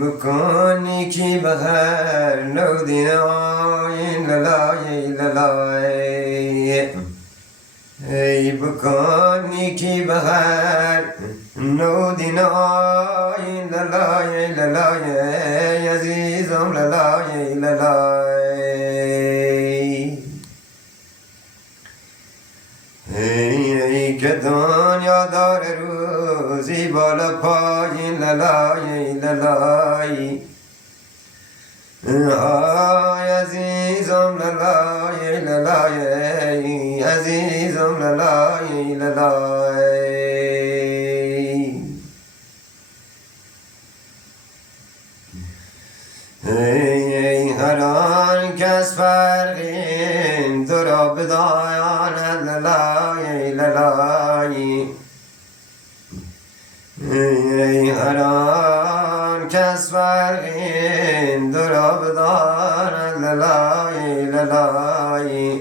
بکنی کی بهر نودین آین للای للای ای بکنی کی بهر نودین آین للای للای عزیزم للای للای ای که دنیا داره روزی بالا پایین للای للای آی عزیزم للای للای عزیزم للای للای ای هر آن کس فرقین تو را بداند للای للای ای هر آن کس فرقین تو را بداند للای للای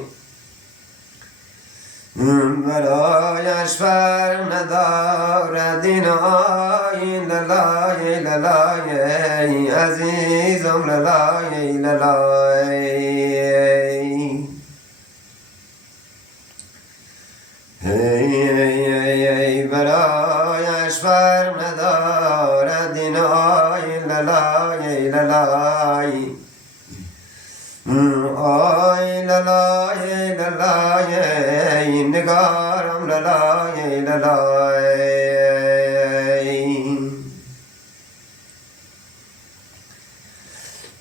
برایش فرق ندارد این آیین للای للای عزیزم للای للای ای برایش فرق ندارد این آیین للای للای آی للای للای نگارم للای للای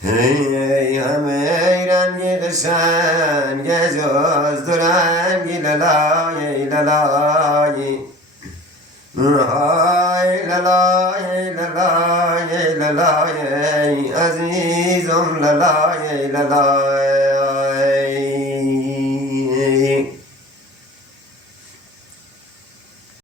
ای همه رنگی قشنگ جز دو رنگی للای للای آی للای للای للای عزیزم للای للای